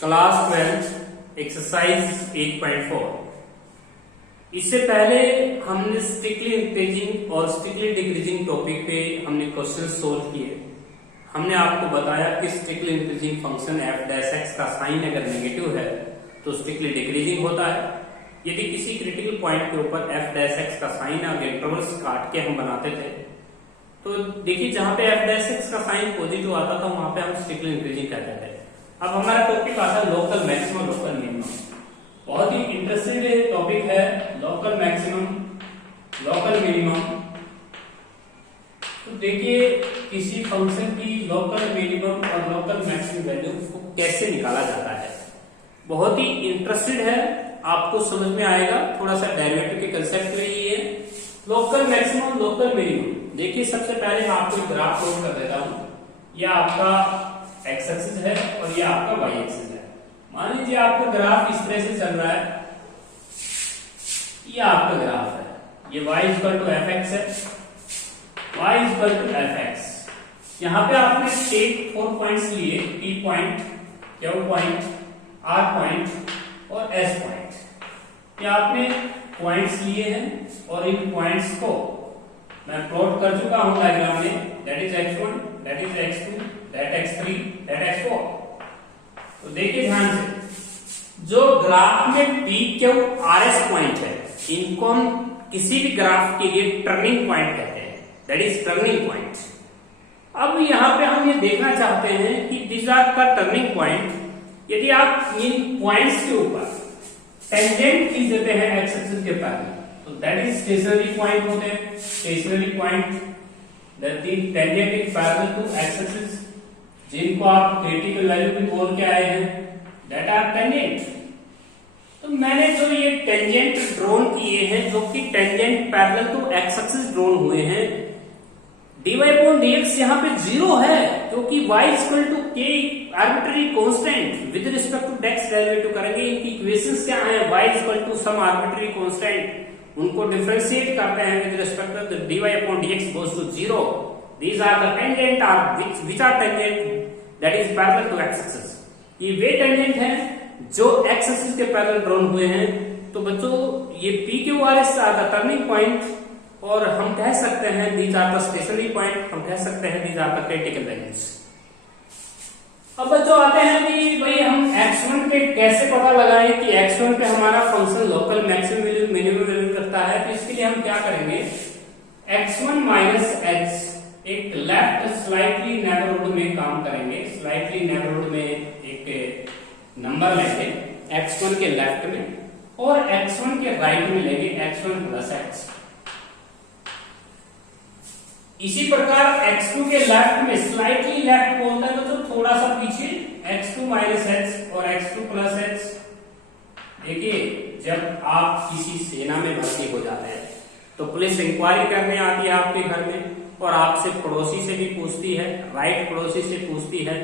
Class 12 exercise 8.4। इससे पहले हमने स्ट्रिक्टली इंक्रीजिंग और स्ट्रिक्टली डिक्रीजिंग टॉपिक पे हमने क्वेश्चन सोल्व किए। हमने आपको बताया कि strictly increasing function f dash x का साइन अगर नेगेटिव है तो स्ट्रिक्टली डिक्रीजिंग होता है। यदि किसी क्रिटिकल पॉइंट के ऊपर f डैश x का साइन अगर इंटरवल्स काट के हम बनाते थे तो देखिए जहां पे f डैश x का साइन पॉजिटिव आता था वहां पे हम स्ट्रिक्टली इंक्रीजिंग कहते थे। अब हमारा टॉपिक आता है लोकल मैक्सिमम लोकल मिनिमम। बहुत ही इंटरेस्टिंग टॉपिक है लोकल मैक्सिमम लोकल मिनिमम। तो देखिए किसी फंक्शन की लोकल मिनिमम और लोकल मैक्सिमम वैल्यू को कैसे निकाला जाता है, बहुत ही इंटरेस्टेड है, आपको समझ में आएगा। थोड़ा सा डेरिवेटिव के कंसेप्ट में ही है लोकल मैक्सिमम लोकल मिनिमम। देखिए सबसे पहले मैं आपको एक ग्राफ प्लॉट कर देता हूं। यह आपका एक्स एक्सिस है और ये आपका वाई एक्सिस है। मान लीजिए आपका ग्राफ इस तरह से चल रहा है, ये आपका ग्राफ है, ये y equal to f x है, y equal to f x. यहां पे आपने टेक 4 पॉइंट्स लिए, P point, Q point, R point और S पॉइंट। ये आपने पॉइंट्स लिए हैं और इन पॉइंट्स को मैं प्लॉट कर चुका हूं डायग्राम में। That is x1, that is x2, that x3, that x4। तो देखिए ध्यान से, जो ग्राफ में P, Q, RS पॉइंट है इनको हम किसी भी ग्राफ के लिए टर्निंग पॉइंट कहते हैं, दैट इज टर्निंग पॉइंट। अब यहां पे हम ये देखना चाहते हैं कि दिस आर का टर्निंग पॉइंट। यदि आप इन पॉइंट्स के ऊपर टेंजेंट खींच देते हैं एक्स एक्सिस के पैरेलल तो दैट इज स्टेशनरी पॉइंट होते हैं। Stationary point that is tangent is parallel to x axis, जिनको आप क्रिटिकल वैल्यू भी बोल के आए हैं, दैट आर टेंजेंट। तो मैंने जो ये टेंजेंट ड्रॉन किए हैं जो कि tangent parallel to x axis drawn हुए हैं, dy अपॉन dx यहाँ पे 0 है क्योंकि y equal to k arbitrary constant with respect to x derivative करेंगे। इनकी इक्वेशंस क्या है, y equal to some arbitrary constant, उनको डिफरेंशिएट करते हैं with respect to dy upon dx goes to 0। These are the tangent are which are tangent that is parallel to x axis। ये वे tangent हैं जो x axis के parallel drawn हुए हैं। तो बच्चों ये p q r s are the turning point और हम कह सकते हैं these are the stationary point, हम कह सकते हैं these are the critical values। अब बच्चों आते हैं कि भाई हम x1 पे कैसे पता लगाएं कि x1 पे हमारा function local maximum value minimum value करता है। तो इसके लिए हम क्या करेंगे, x1 माइनस h एक लेफ्ट स्लाइटली नेबरहुड में काम करेंगे। स्लाइटली नेबरहुड में एक नंबर लेंगे x1 के लेफ्ट में और x1 के राइट में लेंगे x1 प्लस x। इसी प्रकार x2 के लेफ्ट में स्लाइटली लेफ्ट बोलता है तो थोड़ा सा पीछे x2 माइनस h और x2 प्लस h। देखिए जब आप किसी सेना में भर्ती हो जाते हैं तो पुलिस इंक्वायरी करने आती है आपके घर में और आपसे पड़ोसी से भी पूछती है, राइट पड़ोसी से पूछती है,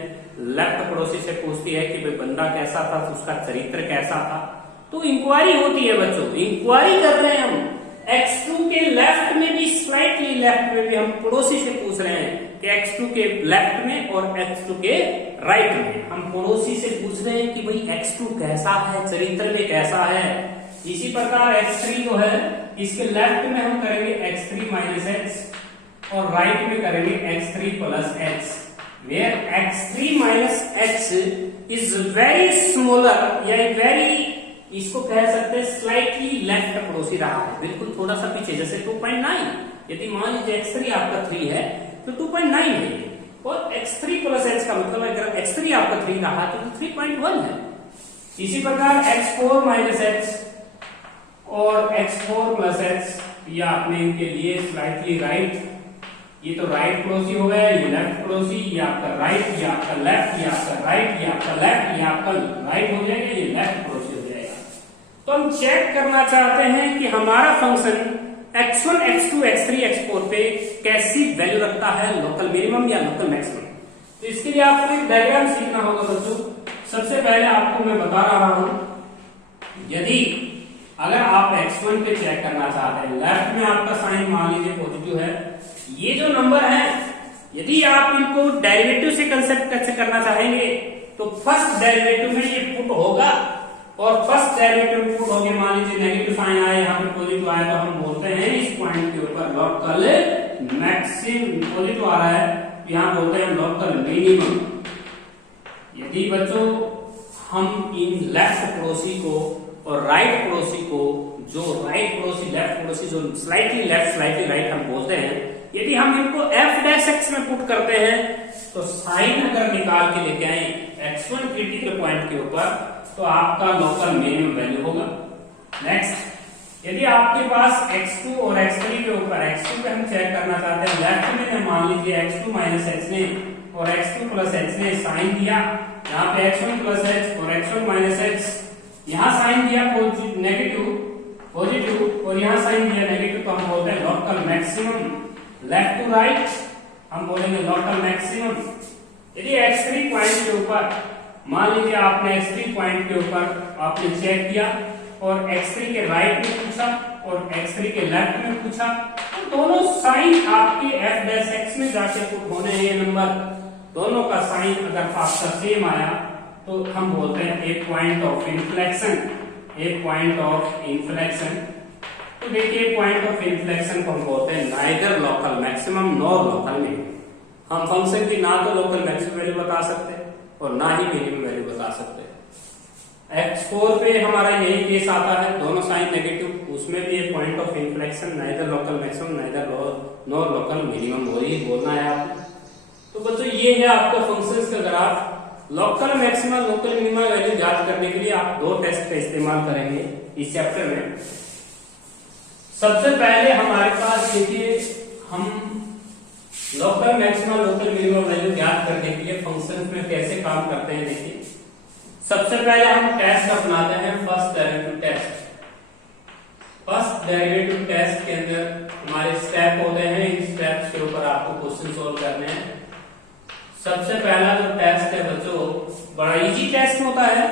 लेफ्ट पड़ोसी से पूछती है कि भाई बंदा कैसा था, उसका चरित्र कैसा था। तो इंक्वायरी होती है बच्चों, इंक्वायरी कर रहे हैं हम। x2 के लेफ्ट में भी स्लाइटली लेफ्ट में भी हम पड़ोसी से पूछ रहे हैं कि x2 के लेफ्ट में और x2 के राइट में हम पड़ोसी से पूछ रहे हैं कि भाई x2 कैसा है, चरित्र में कैसा है। इसी प्रकार x3 जो है इसके लेफ्ट में हम करेंगे x3 माइनस h और राइट में करेंगे x3 plus h, where x3 minus h is very smaller या वेरी, इसको कह सकते हैं स्लाइटली लेफ्ट पड़ोसी रहा है, बिल्कुल थोड़ा सा पीछे, जैसे 2.9। यदि मान लीजिए x3 आपका 3 है तो 2.9 है और x3 प्लस h का मतलब अगर x3 आपका 3 रहा है तो 3.1 है। इसी प्रकार x4 माइनस h और x4 प्लस h, या आपने इनके लिए स्लाइटली राइट, ये तो राइट पड़ोसी हो गया, ये लेफ्ट पड़ोसी, ये आपका राइट, ये आपका लेफ्ट, ये आपका राइट, ये आपका लेफ्ट, ये आपका राइट हो जाएगा, ये लेफ्ट पड़ोसी हो जाएगा। तो हम चेक करना चाहते हैं कि हमारा function x1, x2, x3, x4 पे कैसी वैल्यू रखता है, लोकल मिनिमम या लोकल मैक्सिमम। तो इसके लिए आपको एक डायग्राम सीखना होगा बच्चों। सबसे पहले आपको मैं बता रहा हूं, यदि अगर आप x1 पे चेक करना चाहते हैं, लेफ्ट में आपका साइन मान लीजिए पॉजिटिव है, ये जो नंबर है यदि आप इनको डेरिवेटिव से कंसेप्ट कैसे करना चाहेंगे तो फर्स्ट डेरिवेटिव में ये पुट होगा, और फर्स्ट डेरिवेटिव में पुट होके मान लीजिए नेगेटिव साइन आया, यहाँ पे पॉजिटिव आया, तो हम बोलते हैं इस पॉइंट के ऊपर लोकल मैक्सिमम, पॉजिटिव आ रहा है यहाँ बोलते हैं लोकल मिनिमम। यदि बच्चों हम इन लेफ्ट पड़ोसी को और राइट पड़ोसी को, जो राइट पड़ोसी लेफ्ट पड़ोसी, जो स्लाइटली लेफ्ट स्लाइटली राइट हम बोलते हैं, यदि हम इनको f डैश x में पुट करते हैं तो साइन अगर निकाल के लेके आए x1 क्रिटिकल पॉइंट के ऊपर, तो आपका लोकल मिनिमम वैल्यू होगा। नेक्स्ट, यदि आपके पास x2 और x3 के ऊपर, x2 पे हम चेक करना चाहते हैं, लेफ्ट में मान लीजिए x2 माइनस h ने और x2 प्लस h ने साइन दिया, यहाँ पे x1 प्लस h और x1 माइनस h, यहाँ साइन दिया नेगेटिव पॉजिटिव और यहाँ साइन दिया नेगेटिव, तो हम बोलते हैं local maximum. Left to right हम बोलेंगे लोकल मैक्सिमम। यदि x3 पॉइंट के ऊपर मान लीजिए आपने x3 पॉइंट के ऊपर आपने चेक किया और x3 के राइट में पूछा और x3 के लेफ्ट में पूछा, तो दोनों साइन आपके f डैश x में जाके पुट होने हैं। ये नंबर दोनों का साइन अगर आपका सेम आया तो हम बोलते हैं a point of inflection, a point of inflection. तो देखिए पॉइंट ऑफ इन्फ्लेक्शन को हम बोलते हैं neither local maximum nor local minimum. हम फंक्शन की ना तो लोकल मैक्सिमम वैल्यू बता सकते और ना ही मिनिमम वैल्यू बता सकते। x4 पे हमारा यही केस आता है, दोनों साइन नेगेटिव, उसमें भी एक point of inflection, neither local maximum neither nor local minimum, वही बोलना है आपको। तो बच्चों ये है आपका फंक्शंस का graph. Local maximum local minimum value ज्ञात करने के लिए आप दो टेस्ट का इस्तेमाल करेंगे इस चैप्टर में। सबसे पहले हमारे पास देखिए, हम local maximum local minimum value ज्ञात करने के लिए फंक्शंस में कैसे काम करते हैं। देखिए सबसे पहले हम टेस्ट अपनाते हैं first derivative test. First derivative test के अंदर हमारे स्टेप होते हैं, इन स्टेप्स के ऊपर आपको क्वेश्चन सोल्व करने हैं। सबसे पहला जो टेस्ट है बच्चों, बड़ा इजी टेस्ट होता है,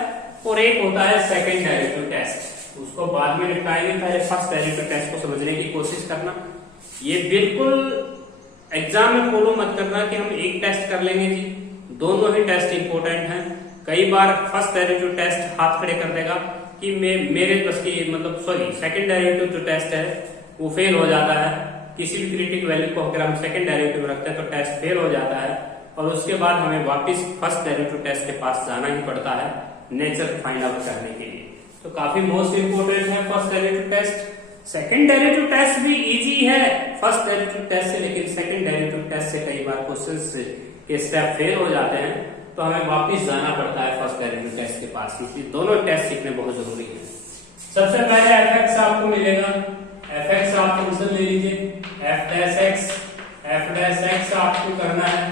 और एक होता है सेकंड डेरिवेटिव टेस्ट, उसको बाद में निपटाएंगे। पहले फर्स्ट डेरिवेटिव टेस्ट को समझने की कोशिश करना। ये बिल्कुल एग्जाम में फॉलो मत करना कि हम एक टेस्ट कर लेंगे जी, दोनों ही टेस्ट इंपॉर्टेंट हैं। कई बार फर्स्ट डेरिवेटिव टेस्ट हाथ खड़े कर देगा कि मेरे बस की मतलब सेकंड डेरिवेटिव जो टेस्ट है वो फेल हो जाता है। किसी भी क्रिटिकल वैल्यू को अगर हम सेकंड डेरिवेटिव रखते हैं तो टेस्ट फेल हो जाता है, और उसके बाद हमें वापस फर्स्ट डेरिवेटिव टेस्ट के पास जाना ही पड़ता है नेचर फाइंड आउट करने के लिए। तो काफी मोस्ट इंपोर्टेंट है first derivative test. Second derivative test भी इजी है फर्स्ट डेरिवेटिव टेस्ट से, लेकिन सेकंड डेरिवेटिव टेस्ट से कई बार क्वेश्चंस के स्टेप फेल हो जाते हैं, तो हमें वापस जाना पड़ता है फर्स्ट डेरिवेटिव टेस्ट के पास। इसलिए दोनों टेस्ट सीखने बहुत जरूरी है। सबसे पहले f(x) आपको मिलेगा, f(x) आप फंक्शन ले लीजिए, f डैश x आपको करना है,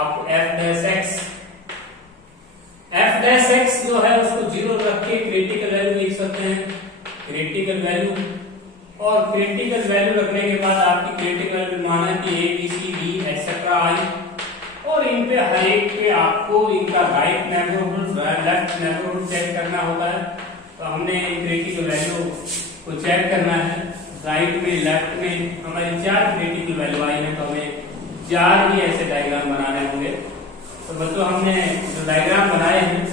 आपको f डैश x जो है उसको 0 रख के क्रिटिकल वैल्यू लिख सकते हैं, क्रिटिकल वैल्यू। और क्रिटिकल वैल्यू रखने के बाद आपकी क्रिटिकल वैल्यू माना कि a b c d etcetera आई, और इन पे हर एक पे आपको इनका right neighbourhood left neighbourhood check करना होता है। तो हमने क्रिटिकल वैल्यू को चेक करना है, राइट में लेफ्ट में हमारी 4 क्रिटिकल वैल्यू आई है, तो हमें 4 ही ऐसे डायग्राम बनाने होंगे। तो बच्चों हमने जो डायग्राम बनाए हैं,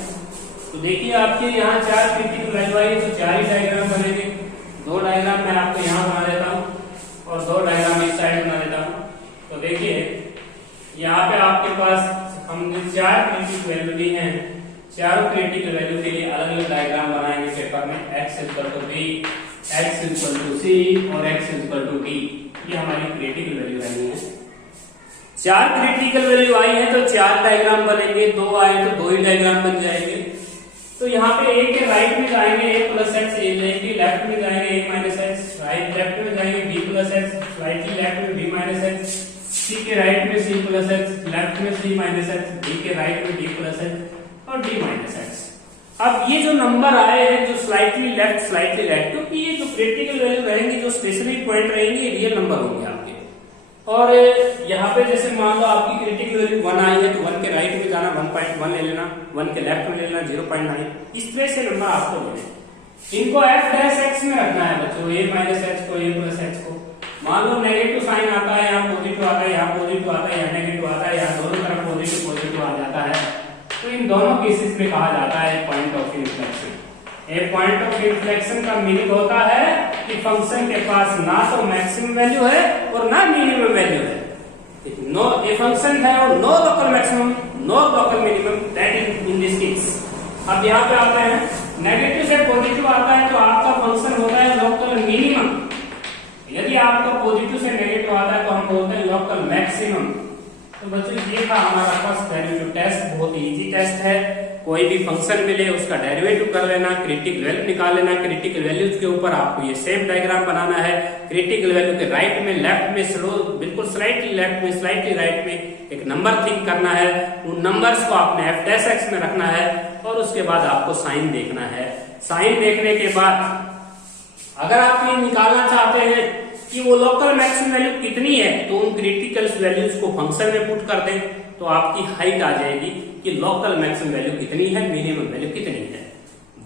तो देखिए आपके यहाँ 4 क्रिटिकल वैल्यू आई है, तो 4 ही डायग्राम बनेंगे। 2 डायग्राम मैं आपको यहाँ बना देता हूँ और 2 डायग्राम इस साइड बना देता हूँ। तो देखिए यहाँ पे आपके पास हमने 4 क्रिटिकल वैल्यू दी है, चारों क्रिटिकल वैल्यू के लिए अलग अलग डायग्राम बनाएंगे पेपर में। x equal to b, x equal to c और x इक्वल टू d, ये हमारी क्रिटिकल वैल्यू रही है। 4 क्रिटिकल वैल्यू आई है तो 4 डायग्राम बनेंगे, 2 आए तो 2 ही डायग्राम बन जाएंगे। तो यहाँ पे a के राइट में जाएंगे a प्लस x, a के लेफ्ट में जाएंगे a minus x, right left में जाएंगे b plus x, right left में b माइनस x, c के राइट में c प्लस x, लेफ्ट में c माइनस x, d के राइट में d प्लस x और d माइनस x। अब ये जो नंबर आए हैं जो स्लाइटली लेफ्ट स्लाइटली राइट, क्योंकि ये जो क्रिटिकल वैल्यू रहेंगी, जो स्टेशनरी पॉइंट रहेंगे, रियल नंबर होंगे आपके। और यहाँ पे जैसे मान लो आपकी क्रिटिकल वैल्यू 1 आई है, तो 1 के राइट में जाना 1.1 ले लेना, 1 के लेफ्ट में ले लेना 0.9, इस तरह से नंबर आपको लेने। इनको f डैश x में रखना है बच्चों, a माइनस h को a प्लस h को। मान लो नेगेटिव साइन आता है, यहाँ पॉजिटिव आता है, यहाँ पॉजिटिव आता है, यहाँ नेगेटिव आता है, यहाँ दोनों तरफ पॉजिटिव पॉजिटिव आ जाता है, तो इन इन दोनों केसेस में कहा जाता है point of inflection. A point of inflection का मीनिंग होता है कि फंक्शन के पास ना तो मैक्सिमम वैल्यू है और ना मिनिमम वैल्यू है। नो ए फंक्शन है और no local maximum no local minimum, that is in this case. अब यहाँ पे आते हैं, नेगेटिव से पॉजिटिव आता है तो आपका फंक्शन होता है लोकल मिनिमम। यदि आपका पॉजिटिव से नेगेटिव आता है तो हम बोलते हैं लोकल मैक्सिमम। तो बच्चों ये था हमारा फर्स्ट डेरिवेटिव टेस्ट, बहुत ही इजी टेस्ट है। कोई भी फंक्शन मिले उसका डेरिवेटिव कर लेना, क्रिटिकल वैल्यू निकाल लेना, क्रिटिकल वैल्यूज के ऊपर आपको ये शेप डायग्राम बनाना है। क्रिटिकल वैल्यू के राइट में, लेफ्ट में, बिल्कुल स्लाइटली लेफ्ट में, स्लाइटली राइट में एक नंबर थिंक करना है। उन नंबर्स को आपने f' में रखना है और उसके बाद आपको साइन देखना है। साइन देखने के बाद अगर आप ये निकालना चाहते हैं कि वो लोकल मैक्सिमम वैल्यू कितनी है तो उन क्रिटिकल वैल्यूज को फंक्शन में पुट कर दें तो आपकी हाइट आ जाएगी कि लोकल मैक्सिमम वैल्यू कितनी है, मिनिमम वैल्यू कितनी है।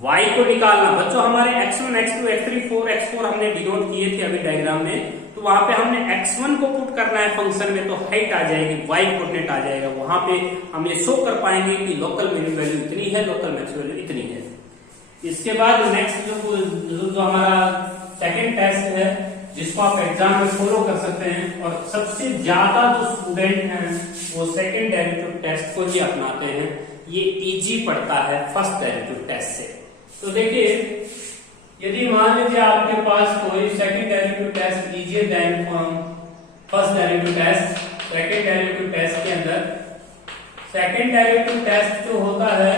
y को निकालना, बच्चों हमारे x1, x2, x3, 4, x4 हमने डिनोट किए थे अभी डायग्राम में, तो वहां पे हमने x1 को पुट करना है फंक्शन में तो हाइट आ जाएगी, y कोऑर्डिनेट आ जाएगा। वहां पे हम ये शो कर पाएंगे कि लोकल मिनिमम वैल्यू इतनी है, लोकल मैक्सिमम वैल्यू इतनी है। इसके बाद नेक्स्ट जो हमारा सेकेंड टेस्ट है जिसको आप एग्जाम में फॉलो कर सकते हैं और सबसे ज्यादा जो स्टूडेंट हैं वो सेकेंड डेरिवेटिव टेस्ट को ही अपनाते हैं। ये इजी पड़ता है फर्स्ट डेरिवेटिव टेस्ट से। तो देखिए, यदि मान लीजिए आपके पास कोई second derivative test easier than first derivative test, second derivative test के अंदर सेकेंड डेरिवेटिव टेस्ट जो होता है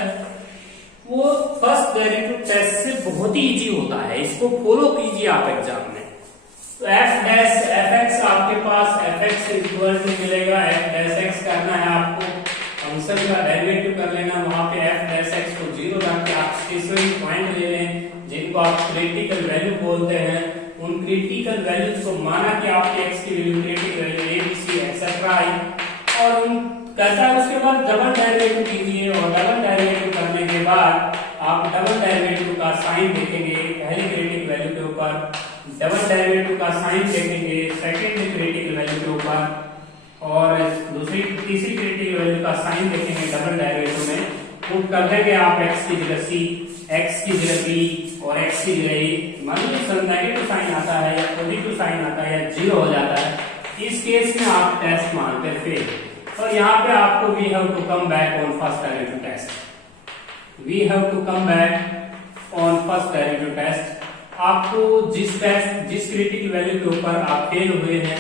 वो फर्स्ट डेरिवेटिव टेस्ट से बहुत ही इजी होता है। इसको फॉलो कीजिए आप एग्जाम में। तो f' आपके पास fx इक्वल टू मिलेगा, f' करना है आपको, फंक्शन का डेरिवेटिव कर लेना, वहां पे f' को 0 रख के आप स्टेशनरी पॉइंट ले लें जिनको आप क्रिटिकल वैल्यू बोलते हैं। उन क्रिटिकल वैल्यूज को माना कि आपके x की value critical value a b c etcetera आई और उन कहता है उसके बाद डबल डेरिवेटिव कीजिए और डबल डेरिवेटिव करने के बाद आप डबल डेरिवेटिव का साइन देखेंगे पहली क्रिटिकल वैल्यू के ऊपर, डबल डेरिवेटिव का साइन देखेंगे सेकंड क्रिटिकल वैल्यू के ऊपर और तीसरी क्रिटिकल वैल्यू का साइन देखेंगे डबल डेरिवेटिव में। पुट कर देंगे आप x की जगह c, x की जगह b और x की जगह a। मान लीजिए नेगेटिव साइन आता है या पॉजिटिव साइन आता है या 0 हो जाता है, इस केस में आप टेस्ट मानते हैं फेल। और यहाँ पे आपको we have to come back on first derivative test, we have to come back on first derivative test. आपको जिस क्रिटिकल वैल्यू के ऊपर आप फेल हुए हैं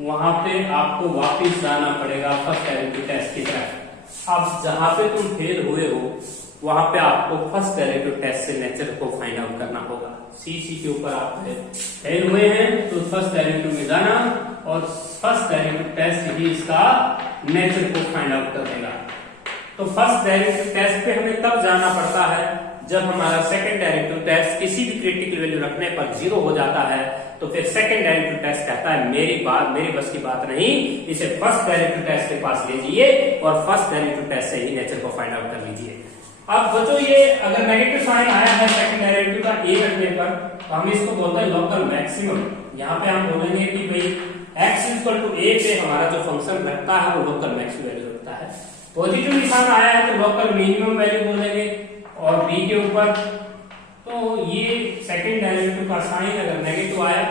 वहां पे आपको वापस जाना पड़ेगा फर्स्ट डेरिवेटिव टेस्ट की तरफ। अब जहां पे तुम फेल हुए हो वहां पे आपको फर्स्ट डेरिवेटिव टेस्ट से नेचर को फाइंड आउट करना होगा। सी के ऊपर आप फेल हुए हैं तो फर्स्ट डेरिवेटिव में जाना और फर्स्ट डेरिवेटिव टेस्ट ही इसका नेचर को फाइंड आउट कर देगा। तो फर्स्ट डेरिवेटिव टेस्ट पे हमें तब जाना पड़ता है जब हमारा सेकंड डेरिवेटिव टेस्ट किसी भी क्रिटिकल वैल्यू रखने पर 0 हो जाता है। तो फिर सेकंड डेरिवेटिव टेस्ट कहता है मेरी बस की बात नहीं, इसे फर्स्ट डेरिवेटिव टेस्ट के पास लीजिए और फर्स्ट डेरिवेटिव टेस्ट से ही नेचर को फाइंड आउट कर लीजिए। अब बच्चों ये अगर नेगेटिव साइन आया है सेकंड डेरिवेटिव का a रखने पर तो हम इसको बोलते हैं लोकल मैक्सिमम। यहाँ पे हम बोलेंगे कि भाई x इक्वल टू a पे हमारा जो फंक्शन रखता है वो लोकल मैक्सिमम वैल्यू रखता है। पॉजिटिव निशान आया है तो लोकल मिनिमम वैल्यू बोलेंगे और b के ऊपर तो ये सेकंड डेरिवेटिव का साइन अगर नेगेटिव आया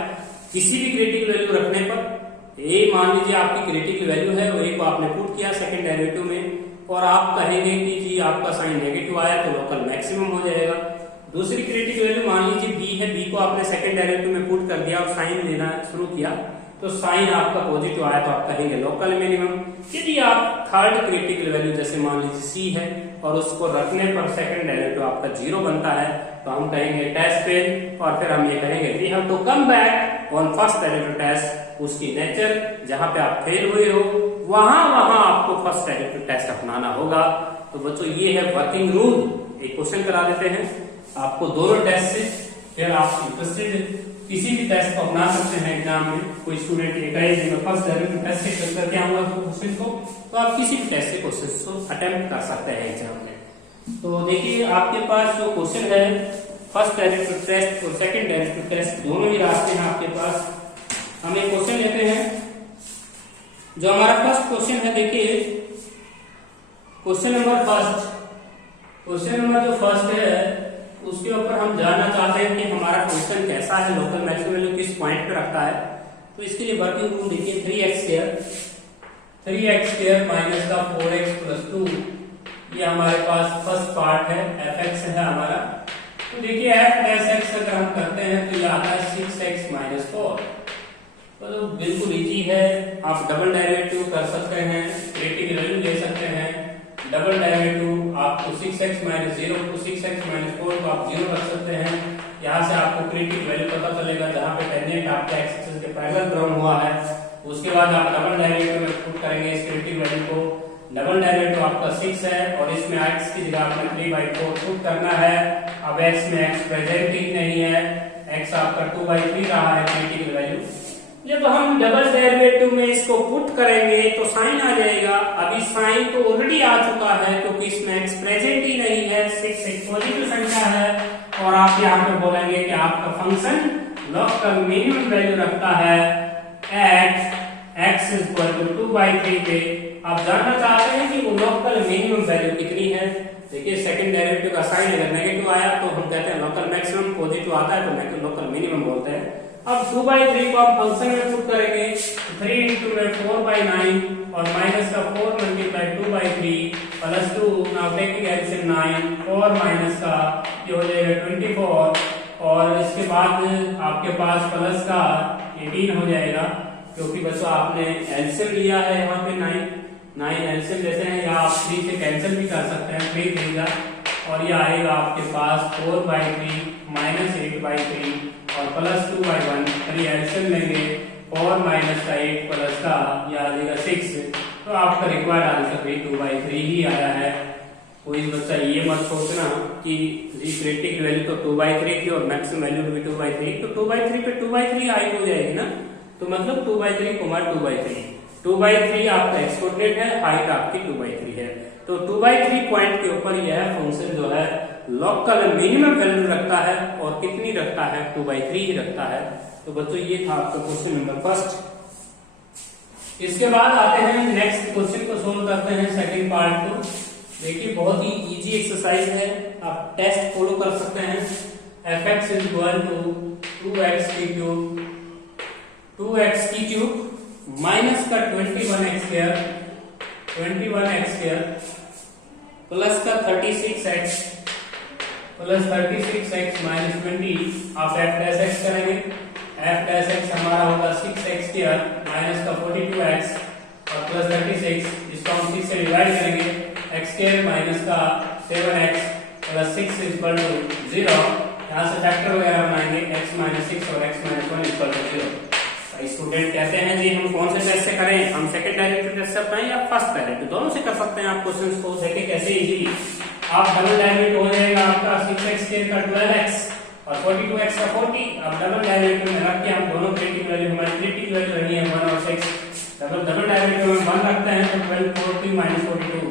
किसी भी क्रिटिकल वैल्यू रखने पर, a मान लीजिए आपकी क्रिटिकल वैल्यू है और a को आपने पुट किया सेकंड डेरिवेटिव में और आप कहेंगे कि जी आपका साइन नेगेटिव आया तो लोकल मैक्सिमम हो जाएगा। दूसरी क्रिटिकल वैल्यू मान लीजिए b है, b को आपने सेकंड डेरिवेटिव में पुट कर दिया और साइन लेना शुरू किया तो साइन आपका पॉजिटिव आया तो आप कहेंगे लोकल मिनिमम। यदि आप थर्ड क्रिटिकल वैल्यू जैसे मान लीजिए c है और उसको रखने पर सेकंड डेरिवेटिव आपका 0 बनता है तो हम कहेंगे टेस्ट फेल और फिर हम ये कहेंगे we have to come back on first derivative test. उसकी नेचर जहां पे आप फेल हुए हो वहां आपको फर्स्ट डेरिवेटिव टेस्ट अपनाना होगा। तो बच्चों ये है वर्किंग रूल। एक क्वेश्चन करा देते हैं आपको दोनों टेस्ट से, फिर आप इंटरेस्टेड किसी भी टेस्ट को अपना सकते हैं एग्जाम में। कोई स्टूडेंट फर्स्ट डेरिवेटिव टेस्ट से करके आऊंगा क्वेश्चन को तो आप किसी भी टेस्ट से क्वेश्चन को अटेम्प्ट कर सकते हैं एग्जाम में। तो देखिए आपके पास जो क्वेश्चन है फर्स्ट डेरिवेटिव टेस्ट और सेकंड डेरिवेटिव टेस्ट दोनों ही रास्ते हैं आपके पास। हम एक क्वेश्चन लेते हैं। जो हमारा फर्स्ट क्वेश्चन है देखिए question number first, question number जो फर्स्ट है उसके ऊपर हम जानना चाहते हैं कि हमारा क्वेश्चन कैसा है, लोकल मैक्सिमम वैल्यू किस पॉइंट पे रखता है। तो इसके लिए वर्किंग रूल देखिए, 3x² माइनस का 4x प्लस 2, ये हमारे पास फर्स्ट पार्ट है, fx है हमारा। तो देखिए f' अगर हम करते हैं तो ये आता है 6x माइनस 4। तो बिल्कुल इजी है, आप डबल डेरिवेटिव कर सकते हैं, क्रिटिकल वैल्यू ले सकते हैं। डबल डेरिवेटिव आपको 6x माइनस 0 को 6x माइनस 4 को आप 0 रख सकते हैं। यहाँ से आपको क्रिटिकल वैल्यू पता चलेगा जहाँ पे टेंजेंट आपके एक्स एक्सिस के पैरेलल ड्रॉन हुआ है। उसके बाद आप डबल डेरिवेटिव में पुट करेंगे इस क्रिटिकल वैल्यू को। डबल डेरिवेटिव आपका 6 है और इसमें x की जगह आपने 3/4 पुट करना है। अब x में x प्रेजेंट ही नहीं है, x आपका 2/3 रहा है क्रिटिकल वैल्यू। जब हम डबल डेरिवेटिव में इसको पुट करेंगे तो साइन आ जाएगा। अभी साइन तो ऑलरेडी आ चुका है क्योंकि इसमें x प्रेजेंट ही नहीं है, 6 एक पॉजिटिव संख्या है। और आप यहाँ पे बोलेंगे कि आपका फंक्शन लोकल मिनिमम वैल्यू रखता है एट x इक्वल टू 2/3 पे। आप जानना चाहते हैं कि वो लोकल मिनिमम वैल्यू कितनी है। देखिए सेकंड डेरिवेटिव का साइन अगर नेगेटिव आया तो हम कहते हैं लोकल मैक्सिमम, पॉजिटिव आता है तो लोकल मिनिमम बोलते हैं। अब 2/3 को हम फंक्शन में पुट करेंगे, 3 into 4/9 और माइनस का 4 multiply 2/3 plus 2, now taking LCM 9, 4 minus का ये हो जाएगा 24 और इसके बाद आपके पास प्लस का 18 हो जाएगा क्योंकि बच्चों आपने एलसीएम लिया है यहाँ पे 9 एलसीएम लेते हैं या आप 3 से कैंसिल भी कर सकते हैं, 3 देगा और ये आएगा आपके पास 4/3 माइनस 8/3 और प्लस 2/1। 3 एलसीएम लेंगे 4 माइनस का 8 प्लस का ये आ जाएगा 6। तो आपका रिक्वायर्ड आंसर भी 2/3 ही आया है। कोई बच्चा ये मत सोचना कि जी क्रिटिकल वैल्यू तो 2/3 थी और मैक्सिमम वैल्यू भी 2/3, तो 2/3 पे 2/3 हाइट हो जाएगी ना, तो मतलब 2/3 कोमा 2/3। 2/3 आपका एक्स कोऑर्डिनेट है, हाइट आपकी 2/3 है। तो 2/3 पॉइंट के ऊपर यह फंक्शन जो है लोकल मिनिमम वैल्यू रखता है और कितनी रखता है, 2/3 ही रखता है। तो बच्चों ये था आपका क्वेश्चन नंबर फर्स्ट। इसके बाद आते हैं नेक्स्ट क्वेश्चन को सोल्व करते हैं, सेकंड पार्ट को। देखिए बहुत ही इजी एक्सरसाइज है, आप टेस्ट फॉलो कर सकते हैं। fx is equal to 2x की क्यूब माइनस का 21x² प्लस का 36x माइनस 20। आप f' करेंगे, f' हमारा होगा 6x² माइनस का 42x और प्लस 36, इसको हम 6 से डिवाइड करेंगे, x² माइनस का 7x प्लस 6 इक्वल टू 0। यहाँ से फैक्टर वगैरह बनाएंगे, x माइनस 6 और x minus 1 equal to 0। Student कहते हैं जी हम कौन से टेस्ट से करें, हम सेकंड डेरिवेटिव टेस्ट से करें या फर्स्ट डेरिवेटिव, दोनों से कर सकते हैं। आप क्वेश्चंस को देखिए कैसे इजीली आप डबल डेरिवेटिव हो जाएगा आपका 6x² का 12x और 42x का 40। अब डबल डेरिवेटिव में रख के हम दोनों क्रिटिकल वैल्यू, हमारी क्रिटिकल वैल्यू रहनी है 1 और 6, डबल डेरिवेटिव में 1 रखते हैं तो 12 40 माइनस 42।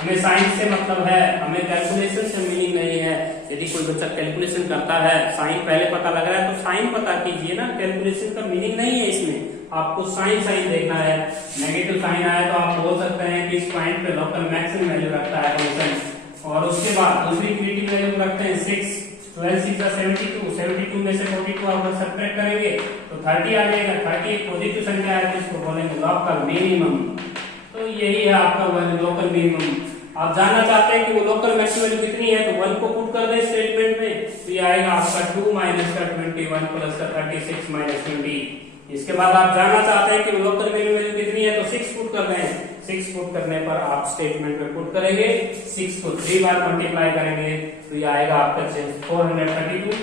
हमें साइंस से मतलब है, हमें कैलकुलेशन से मीनिंग नहीं है। यदि कोई बच्चा कैलकुलेशन करता है, साइन पहले पता लग रहा है तो साइन पता कीजिए ना, कैलकुलेशन का मीनिंग नहीं है इसमें, आपको साइन देखना है। नेगेटिव साइन आया तो आप बोल सकते हैं कि इस पॉइंट पे लोकल मैक्सिमम वैल्यू रखता है फंक्शन। और उसके बाद दूसरी क्रिटिकल वैल्यू रखते हैं 6, 12 6 72 में से 42 आप सब्ट्रैक्ट करेंगे तो 30 आ जाएगा। 30 एक पॉजिटिव संख्या है तो इसको बोलेंगे लोकल मिनिमम। तो यही है आपका लोकल मिनिमम। आप जानना चाहते हैं कि वो लोकल मैक्सिमम वैल्यू कितनी है तो 1 को पुट कर दे स्टेटमेंट में, तो ये आएगा आपका 2 माइनस का 21 प्लस का 36 माइनस 20। इसके बाद आप जानना चाहते हैं कि वो लोकल मिनिमम वैल्यू कितनी है तो 6 पुट कर दें। 6 पुट करने पर आप स्टेटमेंट में पुट करेंगे, 6 को 3 बार मल्टीप्लाई करेंगे तो ये आएगा आपका 432,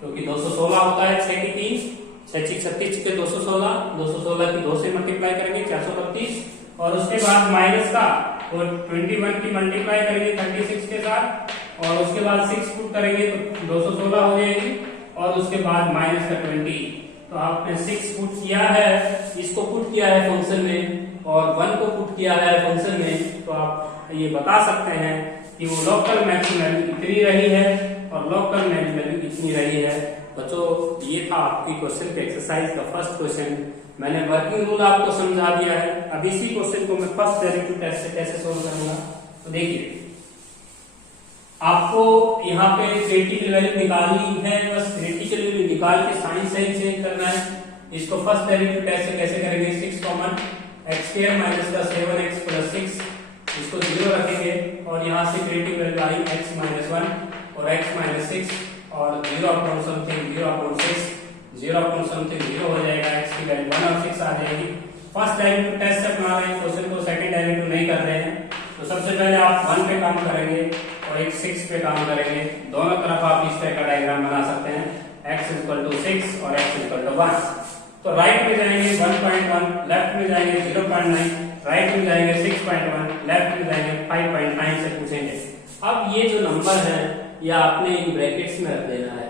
क्योंकि 216 होता है 6 की 3, 6 36 के 216, 216 की 2 से मल्टीप्लाई करेंगे 432 और उसके बाद माइनस का और 21 की मल्टीप्लाई करेंगे 36 के साथ और उसके बाद 6 पुट करेंगे तो 216 हो जाएगी और उसके बाद माइनस का 20। तो आपने 6 पुट किया है, इसको पुट किया है फंक्शन में और 1 को पुट किया है फंक्शन में, तो आप ये बता सकते हैं कि वो लोकल मैक्सिमम वैल्यू इतनी रही है और लोकल मिनिमम वैल्यू इतनी रही है। बच्चों ये था आपकी क्वेश्चन के एक्सरसाइज का फर्स्ट क्वेश्चन। मैंने वर्किंग रूल आपको समझा दिया है। अब इसी क्वेश्चन को मैं फर्स्ट डेरिवेटिव टेस्ट से कैसे सोल्व करूंगा तो देखिए आपको यहाँ पे क्रिटिकल वैल्यू निकालनी है, बस क्रिटिकल वैल्यू निकाल के साइन सही चेंज करना है। इसको फर्स्ट डेरिवेटिव टेस्ट से कैसे करेंगे, 6 कॉमन x स्क्वायर माइनस का 7x प्लस 6 इसको 0 रखेंगे और यहाँ से क्रिटिकल वैल्यू आई x माइनस 1 और x माइनस 6 और 0 upon something 0 upon 6 0 upon something 0 हो जाएगा, x की वैल्यू 1 और 6 आ जाएगी। फर्स्ट डेरिवेटिव टेस्ट से बना रहे हैं क्वेश्चन को, सेकंड डेरिवेटिव नहीं कर रहे हैं। तो सबसे पहले आप 1 पे काम करेंगे और एक 6 पे काम करेंगे। दोनों तरफ आप इस तरह का डायग्राम बना सकते हैं, x इक्वल टू 6 और x इक्वल टू 1। तो राइट में जाएंगे 1.1, लेफ्ट में जाएंगे 0.9, राइट में जाएंगे 6.1, लेफ्ट में जाएंगे 5.9 से पूछेंगे। अब ये जो नंबर है ये आपने इन ब्रैकेट्स में रख देना है।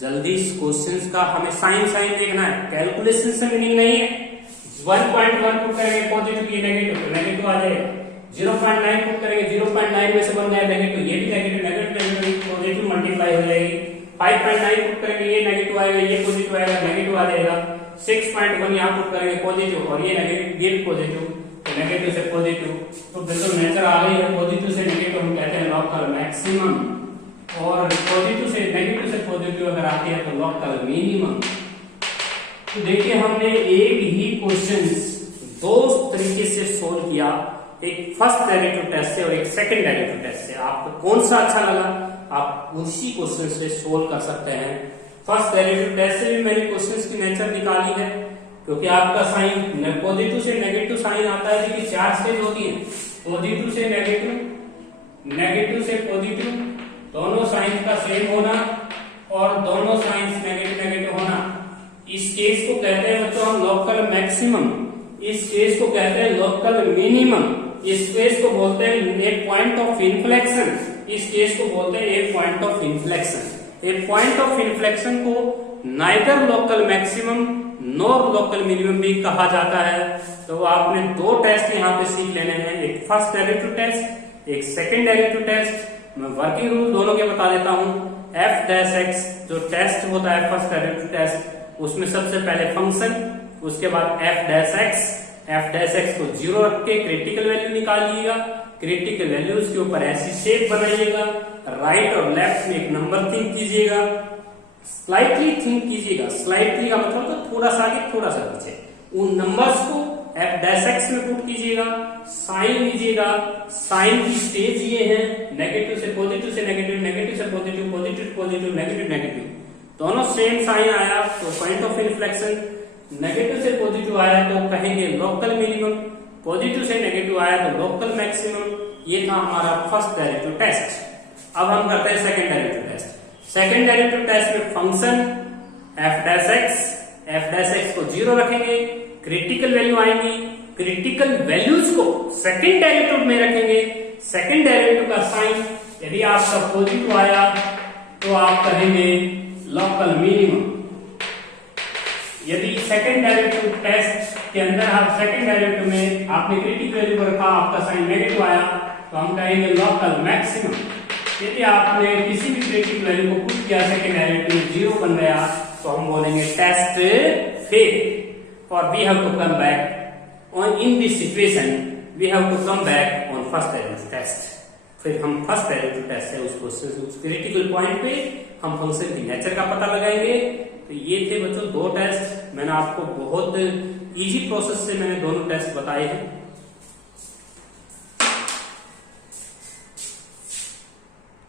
जल्दी इस क्वेश्चंस का हमें साइन देखना है, कैलकुलेशन से मीनिंग नहीं है। 1.1 पुट करेंगे पॉजिटिव की नेगेटिव तो नेगेटिव आ जाएगा, 0.9 पुट करेंगे 0.9 में से बन गया नेगेटिव, ये भी नेगेटिव पॉजिटिव मल्टीप्लाई हो जाएगी। 5.9 पुट करेंगे ये नेगेटिव आएगा, ये पॉजिटिव आएगा, नेगेटिव आ जाएगा। 6.1 यहाँ पुट करेंगे पॉजिटिव और ये नेगेटिव, ये भी पॉजिटिव, तो नेगेटिव से पॉजिटिव, तो बिल्कुल नेचर आ गई है। पॉजिटिव से नेगेटिव हम कहते हैं लॉग कर मैक्सिमम, और पॉजिटिव से नेगेटिव से पॉजिटिव अगर आती है तो लॉग कर मिनिमम। तो देखिए हमने एक ही क्वेश्चन दो तरीके से सोल्व किया, एक फर्स्ट डेरिवेटिव टेस्ट से और एक सेकंड डेरिवेटिव टेस्ट से। आपको कौन सा अच्छा लगा आप उसी क्वेश्चन से सोल्व कर सकते हैं। फर्स्ट डेरिवेटिव टेस्ट से भी मैंने क्वेश्चंस की नेचर निकाली है, क्योंकि आपका साइन पॉजिटिव से नेगेटिव साइन आता है। देखिए 4 स्टेज होती है, पॉजिटिव से नेगेटिव, नेगेटिव से पॉजिटिव, दोनों साइंस का सेम होना और दोनों साइंस नेगेटिव होना। इस केस को कहते हैं बच्चों हम लोकल मैक्सिमम, इस केस को कहते हैं लोकल मिनिमम, इस केस को बोलते हैं एक पॉइंट ऑफ इन्फ्लेक्शन, इस केस को बोलते हैं एक पॉइंट ऑफ इन्फ्लेक्शन। एक पॉइंट ऑफ इन्फ्लेक्शन को neither local maximum nor local minimum भी कहा जाता है। तो आपने 2 टेस्ट यहाँ पे सीख लेने हैं, एक फर्स्ट डेरिवेटिव टेस्ट, एक सेकंड डेरिवेटिव टेस्ट। मैं वर्किंग रूल दोनों के बता देता हूँ। f डैश x जो टेस्ट होता है फर्स्ट डेरिवेटिव टेस्ट, उसमें सबसे पहले फंक्शन, उसके बाद f डैश x को 0 रख के क्रिटिकल वैल्यू निकालिएगा। क्रिटिकल वैल्यूज के ऊपर ऐसी शेप बनाइएगा, राइट और लेफ्ट में एक नंबर थिंक कीजिएगा, स्लाइटली थिंक कीजिएगा। स्लाइटली का मतलब तो थोड़ा सा आगे थोड़ा सा पीछे। उन नंबर्स को f डैश x में पुट कीजिएगा, साइन लीजिएगा। साइन की स्टेज ये है, नेगेटिव से पॉजिटिव से नेगेटिव, नेगेटिव से positive, positive positive, negative negative, दोनों सेम साइन आया तो पॉइंट ऑफ इन्फ्लेक्शन। नेगेटिव से पॉजिटिव आया तो कहेंगे लोकल मिनिमम, पॉजिटिव से नेगेटिव आया तो लोकल मैक्सिमम। ये था हमारा फर्स्ट डेरिवेटिव टेस्ट। अब हम करते हैं second derivative test. Second derivative test में फंक्शन f डैश x को 0 रखेंगे, क्रिटिकल वैल्यू आएंगी, क्रिटिकल वैल्यूज को सेकंड डेरिवेटिव में रखेंगे। सेकंड डेरिवेटिव का साइन यदि आपका पॉजिटिव आया तो आप कहेंगे लोकल मिनिमम। यदि सेकंड डेरिवेटिव टेस्ट के अंदर आप सेकंड डेरिवेटिव में आपने क्रिटिकल वैल्यू को रखा, आपका साइन नेगेटिव आया तो हम कहेंगे लोकल मैक्सिमम। यदि आपने किसी भी क्रिटिकल वैल्यू को पुट किया सेकंड डेरिवेटिव 0 बन गया तो हम बोलेंगे टेस्ट फेल, और we have to come back on in this situation, we have to come back on first derivative test. फिर हम फर्स्ट डेरिवेटिव टेस्ट से उस क्रिटिकल पॉइंट पे हम फंक्शन की नेचर का पता लगाएंगे। तो ये थे बच्चों 2 टेस्ट, मैंने आपको बहुत इजी प्रोसेस से मैंने दोनों टेस्ट बताए हैं।